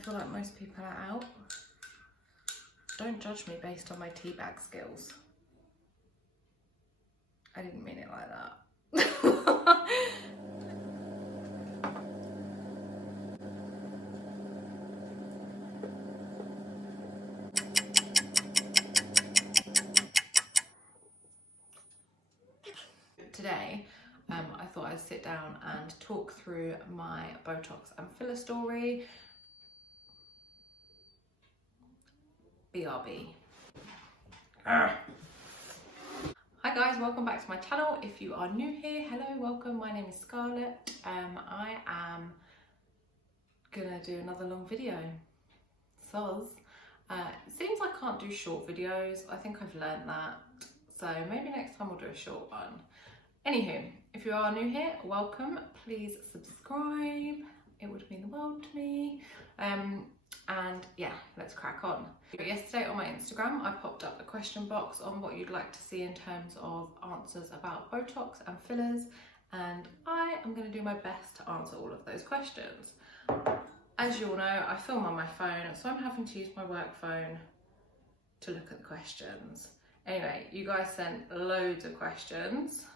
feel like most people are out. Don't judge me based on my teabag skills. I didn't mean it like that. Today, I thought I'd sit down and talk through my Botox and filler story. BRB. Hi guys, welcome back to my channel. If you are new here, hello, welcome. My name is Scarlett. I am gonna do another long video. Soz. It seems I can't do short videos. I think I've learned that. So maybe next time we'll do a short one. Anywho, if you are new here, welcome. Please subscribe. It would mean the world to me. And yeah, let's crack on. Yesterday on my Instagram, I popped up a question box on what you'd like to see in terms of answers about Botox and fillers, and I am going to do my best to answer all of those questions. As you all know, I film on my phone, so I'm having to use my work phone to look at the questions. Anyway, you guys sent loads of questions.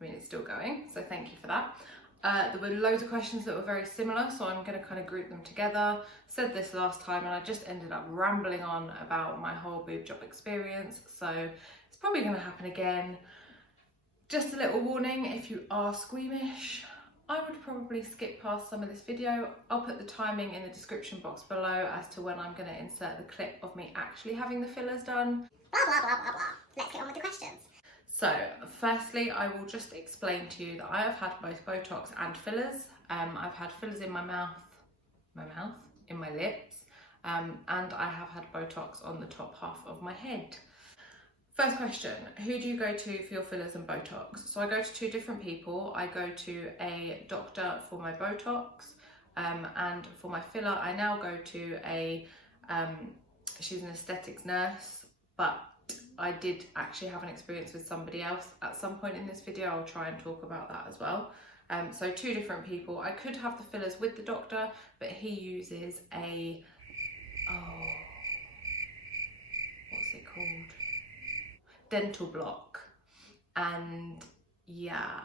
I mean, it's still going, so thank you for that. There were loads of questions that were very similar, so I'm going to kind of group them together. Said this last time and I just ended up rambling on about my whole boob job experience, so it's probably going to happen again. Just a little warning, if you are squeamish, I would probably skip past some of this video. I'll put the timing in the description box below as to when I'm going to insert the clip of me actually having the fillers done. Blah, blah, blah, blah, blah. Let's get on with the questions. So, firstly, I will just explain to you that I have had both Botox and fillers. I've had fillers in my mouth, in my lips, and I have had Botox on the top half of my head. First question, who do you go to for your fillers and Botox? So I go to two different people. I go to a doctor for my Botox, and for my filler, I now go to a, she's an aesthetics nurse, but I did actually have an experience with somebody else at some point in this video. I'll try and talk about that as well. So two different people. I could have the fillers with the doctor, but he uses a, what's it called? Dental block. And yeah,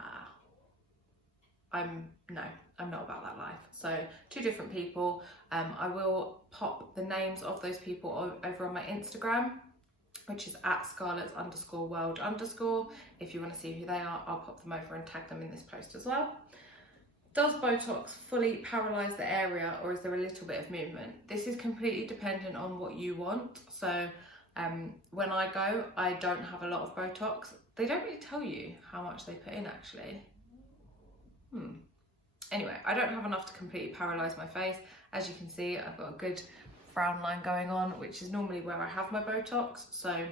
I'm not about that life. So two different people. I will pop the names of those people over on my Instagram, which is at scarlets_world_. If you want to see who they are, I'll pop them over and tag them in this post as well. Does Botox fully paralyze the area, or is there a little bit of movement? This is completely dependent on what you want. So when I go, I don't have a lot of Botox. They don't really tell you how much they put in actually. Anyway, I don't have enough to completely paralyze my face. As you can see, I've got a good frown line going on, which is normally where I have my Botox, so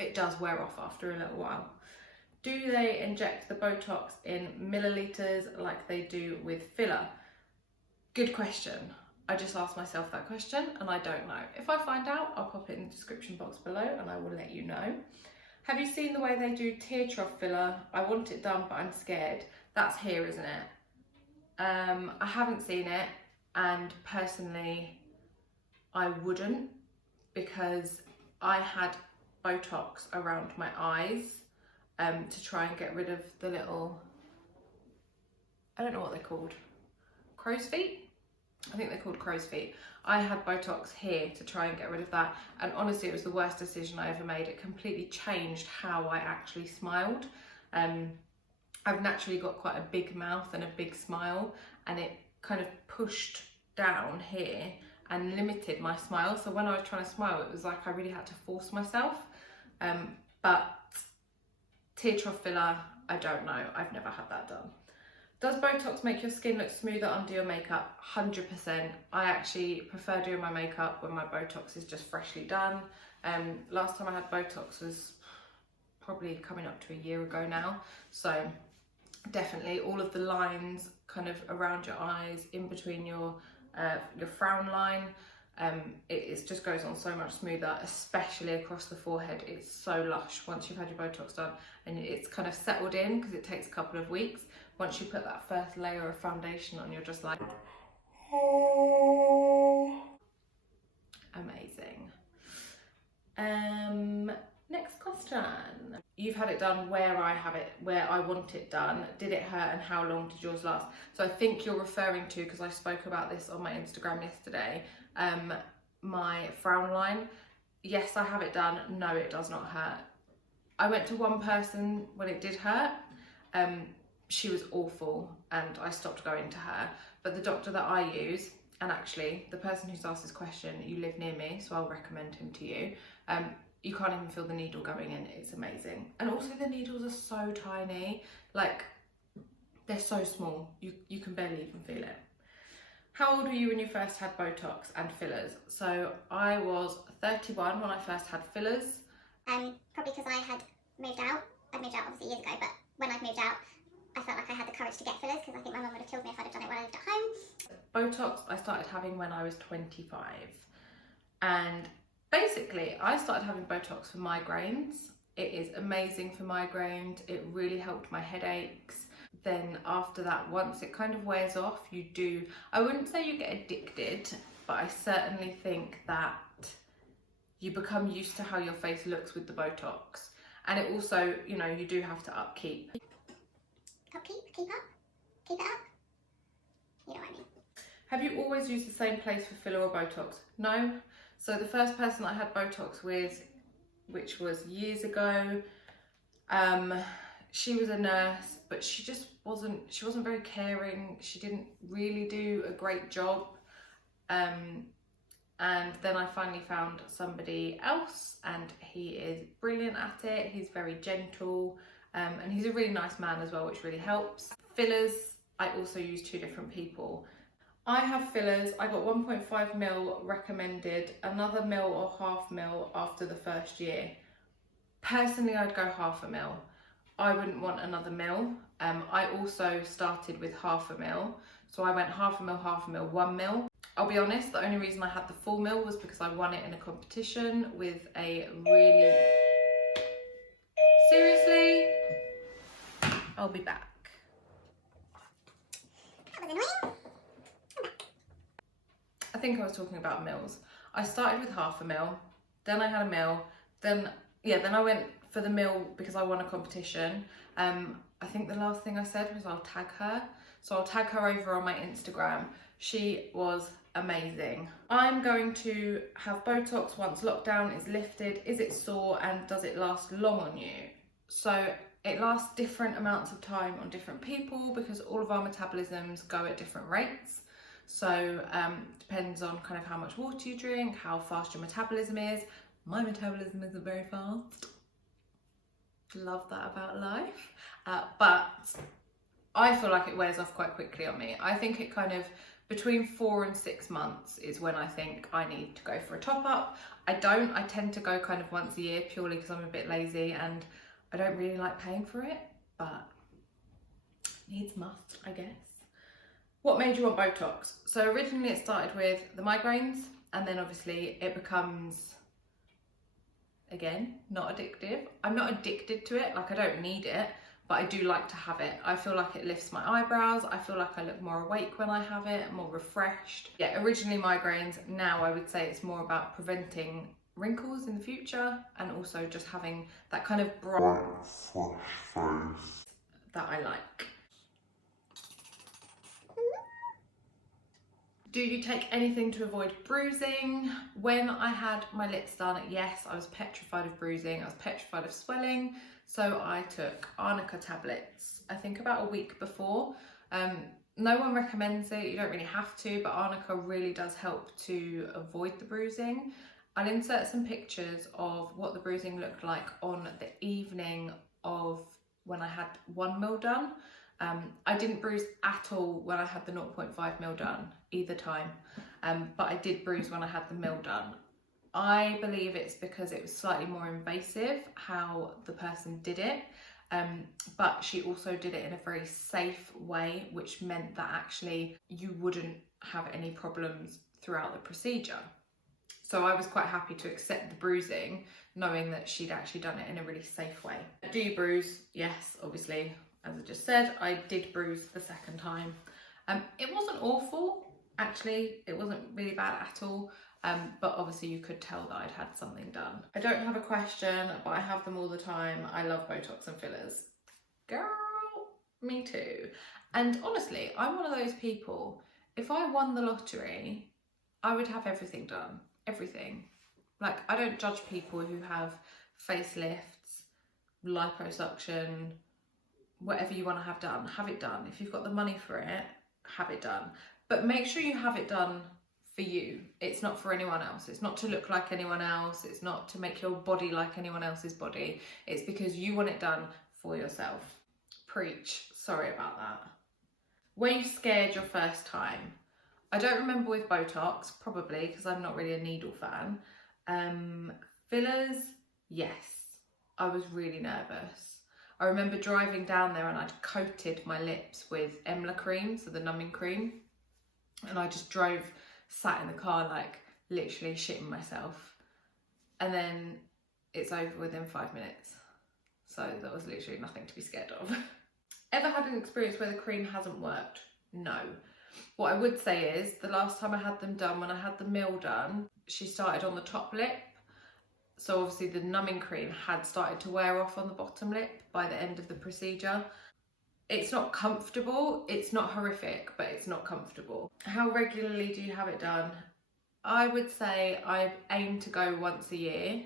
it does wear off after a little while. Do they inject the Botox in milliliters like they do with filler? Good question. I just asked myself that question and I don't know. If I find out, I'll pop it in the description box below and I will let you know. Have you seen the way they do tear trough filler? I want it done, but I'm scared. That's here, isn't it? I haven't seen it, and personally, I wouldn't, because I had Botox around my eyes to try and get rid of the little, I don't know what they're called, crow's feet? I think they're called crow's feet. I had Botox here to try and get rid of that, and honestly it was the worst decision I ever made. It completely changed how I actually smiled. I've naturally got quite a big mouth and a big smile, and it kind of pushed down here and limited my smile. So when I was trying to smile, it was like I really had to force myself. But tear trough filler, I don't know. I've never had that done. Does Botox make your skin look smoother under your makeup? 100%. I actually prefer doing my makeup when my Botox is just freshly done. Last time I had Botox was probably coming up to a year ago now. So definitely all of the lines kind of around your eyes, in between your frown line, it just goes on so much smoother, especially across the forehead. It's so lush once you've had your Botox done, and it's kind of settled in because it takes a couple of weeks. Once you put that first layer of foundation on, you're just like, Amazing. Next question. You've had it done where I want it done. Did it hurt and how long did yours last? So I think you're referring to, because I spoke about this on my Instagram yesterday, my frown line. Yes, I have it done. No, it does not hurt. I went to one person when it did hurt. She was awful and I stopped going to her. But the doctor that I use, and actually the person who's asked this question, you live near me, so I'll recommend him to you. You can't even feel the needle going in. It's amazing. And also the needles are so tiny, like they're so small, you can barely even feel it. How old were you when you first had Botox and fillers? So I was 31 when I first had fillers. Probably because I had moved out. I moved out obviously years ago, but when I'd moved out, I felt like I had the courage to get fillers because I think my mum would have killed me if I'd have done it when I lived at home. Botox I started having when I was 25. And basically, I started having Botox for migraines. It is amazing for migraines. It really helped my headaches. Then after that, once it kind of wears off, I wouldn't say you get addicted, but I certainly think that you become used to how your face looks with the Botox. And it also, you do have to upkeep. Keep it up. You know what I mean. Have you always used the same place for filler or Botox? No. So the first person I had Botox with, which was years ago, she was a nurse, but she wasn't very caring. She didn't really do a great job. And then I finally found somebody else and he is brilliant at it. He's very gentle, and he's a really nice man as well, which really helps. Fillers, I also use 2 different people. I have fillers. I got 1.5 mil recommended, another mil or half mil after the first year. Personally, I'd go half a mil. I wouldn't want another mil. I also started with half a mil. So I went half a mil, 1 mil. I'll be honest, the only reason I had the full mil was because I won it in a competition with a really... Seriously? I'll be back. That was annoying. I think I was talking about mils. I started with half a mil, then I had a mil, then I went for the mil because I won a competition. I think the last thing I said was I'll tag her. So I'll tag her over on my Instagram. She was amazing. I'm going to have Botox once lockdown is lifted. Is it sore and does it last long on you? So it lasts different amounts of time on different people because all of our metabolisms go at different rates. So depends on kind of how much water you drink, how fast your metabolism is. My metabolism isn't very fast. Love that about life. But I feel like it wears off quite quickly on me. I think it kind of, between 4 and 6 months is when I think I need to go for a top up. I tend to go kind of once a year purely because I'm a bit lazy and I don't really like paying for it, but needs must, I guess. What made you want Botox? So originally it started with the migraines and then obviously it becomes, again, not addictive. I'm not addicted to it, like I don't need it, but I do like to have it. I feel like it lifts my eyebrows. I feel like I look more awake when I have it, more refreshed. Yeah, originally migraines. Now I would say it's more about preventing wrinkles in the future and also just having that kind of bright, fresh face that I like. Do you take anything to avoid bruising? When I had my lips done, yes, I was petrified of bruising. I was petrified of swelling. So I took arnica tablets, I think about a week before. No one recommends it, you don't really have to, but arnica really does help to avoid the bruising. I'll insert some pictures of what the bruising looked like on the evening of when I had 1 mil done. I didn't bruise at all when I had the 0.5 mil done, either time, but I did bruise when I had the mil done. I believe it's because it was slightly more invasive how the person did it, but she also did it in a very safe way, which meant that actually you wouldn't have any problems throughout the procedure. So I was quite happy to accept the bruising, knowing that she'd actually done it in a really safe way. Do you bruise? Yes, obviously. As I just said, I did bruise the second time. It wasn't awful. Actually, it wasn't really bad at all. But obviously you could tell that I'd had something done. I don't have a question, but I have them all the time. I love Botox and fillers. Girl, me too. And honestly, I'm one of those people, if I won the lottery, I would have everything done. Everything. Like, I don't judge people who have facelifts, liposuction, whatever you want to have done, have it done. If you've got the money for it, have it done. But make sure you have it done for you. It's not for anyone else. It's not to look like anyone else. It's not to make your body like anyone else's body. It's because you want it done for yourself. Preach. Sorry about that. Were you scared your first time? I don't remember with Botox, probably, because I'm not really a needle fan. Fillers, yes. I was really nervous. I remember driving down there and I'd coated my lips with Emla cream, so the numbing cream. And I just drove, sat in the car, like literally shitting myself. And then it's over within 5 minutes. So that was literally nothing to be scared of. Ever had an experience where the cream hasn't worked? No. What I would say is, the last time I had them done, when I had the mill done, she started on the top lip. So obviously the numbing cream had started to wear off on the bottom lip by the end of the procedure. It's not comfortable, it's not horrific, but it's not comfortable. How regularly do you have it done? I would say I aim to go once a year.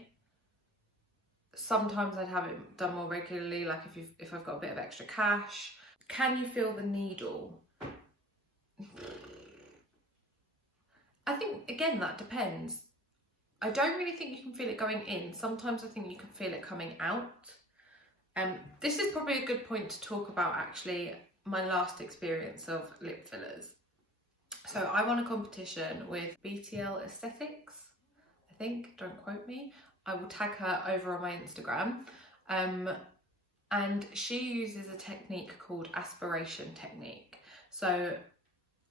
Sometimes I'd have it done more regularly, like if I've got a bit of extra cash. Can you feel the needle? I think, again, that depends. I don't really think you can feel it going in. Sometimes I think you can feel it coming out. This is probably a good point to talk about, actually, my last experience of lip fillers. So I won a competition with BTL Aesthetics, I think, don't quote me. I will tag her over on my Instagram. And she uses a technique called Aspiration Technique. So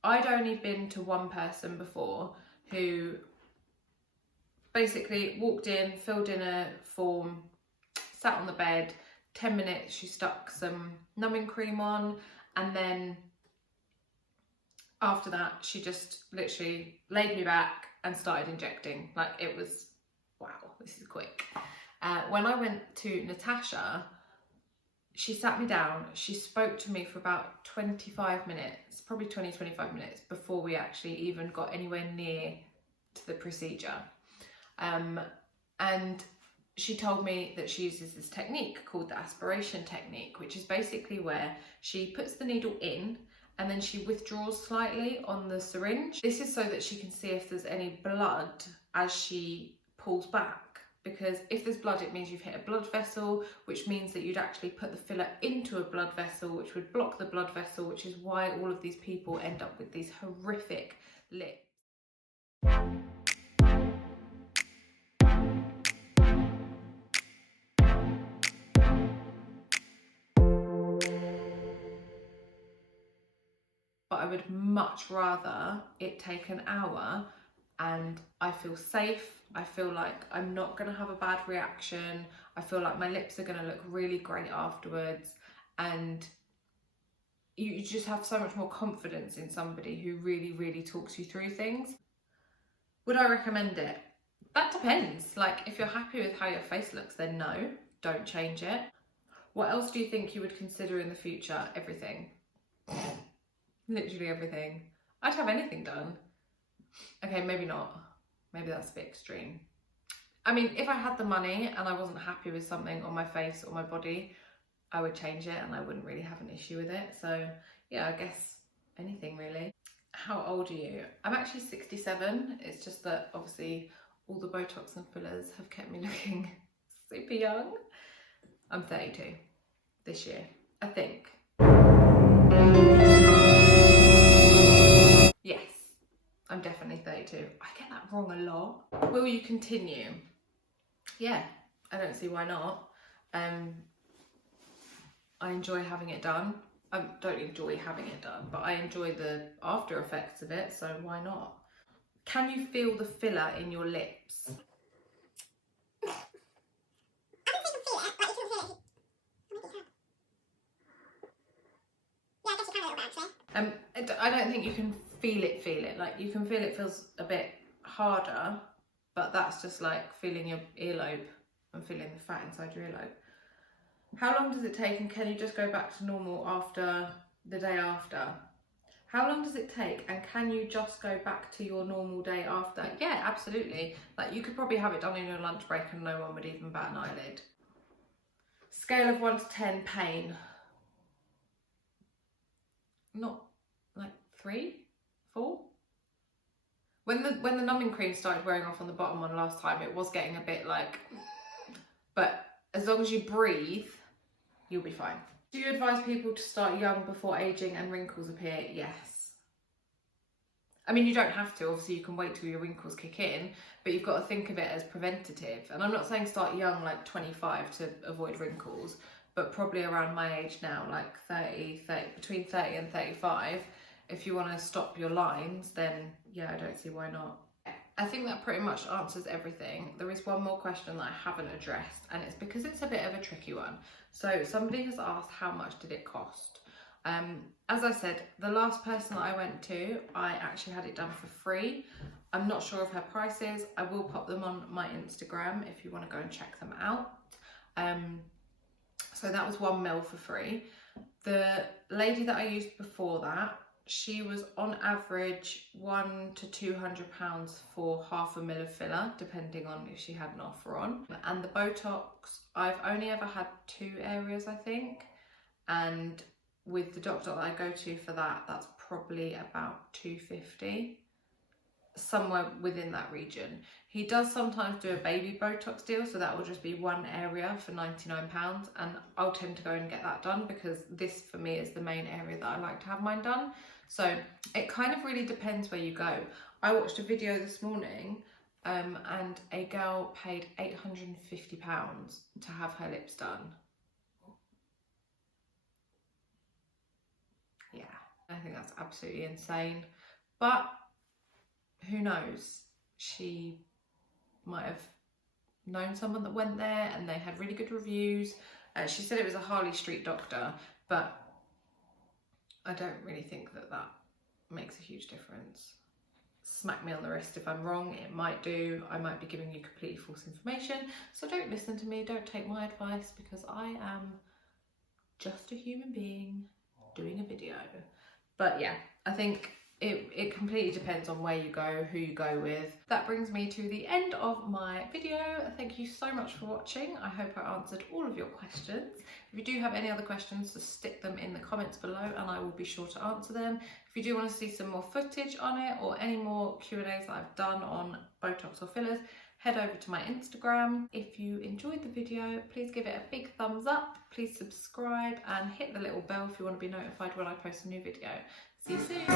I'd only been to one person before who basically walked in, filled in a form, sat on the bed, 10 minutes, she stuck some numbing cream on, and then after that, she just literally laid me back and started injecting. Like, it was, wow, this is quick. When I went to Natasha, she sat me down, she spoke to me for about 25 minutes, probably 20-25 minutes before we actually even got anywhere near to the procedure. And she told me that she uses this technique called the Aspiration Technique, which is basically where she puts the needle in and then she withdraws slightly on the syringe. This is so that she can see if there's any blood as she pulls back. Because if there's blood, it means you've hit a blood vessel, which means that you'd actually put the filler into a blood vessel, which would block the blood vessel, which is why all of these people end up with these horrific lips. But I would much rather it take an hour and I feel safe. I feel like I'm not gonna have a bad reaction. I feel like my lips are gonna look really great afterwards. And you just have so much more confidence in somebody who really, really talks you through things. Would I recommend it? That depends. Like, if you're happy with how your face looks, then no, don't change it. What else do you think you would consider in the future? Everything. Literally everything. I'd have anything done. Okay, maybe not. Maybe that's a bit extreme. I mean, if I had the money and I wasn't happy with something on my face or my body, I would change it and I wouldn't really have an issue with it. So yeah, I guess anything really. How old are you? I'm actually 67. It's just that obviously all the Botox and fillers have kept me looking super young. I'm 32 this year, I think. Yes, I'm definitely 32. I get that wrong a lot. Will you continue? Yeah, I don't see why not. I enjoy having it done. I don't enjoy having it done, but I enjoy the after effects of it, so why not? Can you feel the filler in your lips? I don't think you can feel it. Like you can feel it feels a bit harder, but that's just like feeling your earlobe and feeling the fat inside your earlobe. How long does it take, and can you just go back to normal after the day after? How long does it take, and can you just go back to your normal day after? Yeah, absolutely. Like you could probably have it done in your lunch break and no one would even bat an eyelid. Scale of 1 to 10, pain. Not like 3, 4. When the numbing cream started wearing off on the bottom one last time, it was getting a bit like, but as long as you breathe, you'll be fine. Do you advise people to start young before aging and wrinkles appear? Yes. I mean, you don't have to, obviously you can wait till your wrinkles kick in, but you've got to think of it as preventative. And I'm not saying start young like 25 to avoid wrinkles, but probably around my age now, like 30, between 30 and 35, if you want to stop your lines, then yeah, I don't see why not. I think that pretty much answers everything. There is one more question that I haven't addressed, and it's because it's a bit of a tricky one. So somebody has asked, how much did it cost? As I said, the last person that I went to, I actually had it done for free. I'm not sure of her prices. I will pop them on my Instagram if you want to go and check them out. So that was 1 mil for free. The lady that I used before that, she was on average £100 to £200 for half a mil of filler, depending on if she had an offer on. And the Botox, I've only ever had 2 areas, I think. And with the doctor that I go to for that, that's probably about £250, somewhere within that region. He does sometimes do a baby Botox deal, so that will just be 1 area for £99, and I'll tend to go and get that done because this for me is the main area that I like to have mine done. So it kind of really depends where you go. I watched a video this morning and a girl paid £850 to have her lips done. Yeah, I think that's absolutely insane, but who knows? She might have known someone that went there and they had really good reviews. She said it was a Harley Street doctor, but I don't really think that that makes a huge difference. Smack me on the wrist if I'm wrong, it might do. I might be giving you completely false information, so don't listen to me, don't take my advice, because I am just a human being doing a video. But yeah, I think it completely depends on where you go, who you go with. That brings me to the end of my video. Thank you so much for watching. I hope I answered all of your questions. If you do have any other questions, just stick them in the comments below and I will be sure to answer them. If you do want to see some more footage on it or any more Q&As that I've done on Botox or fillers, head over to my Instagram. If you enjoyed the video, please give it a big thumbs up, please subscribe and hit the little bell if you want to be notified when I post a new video. See you soon.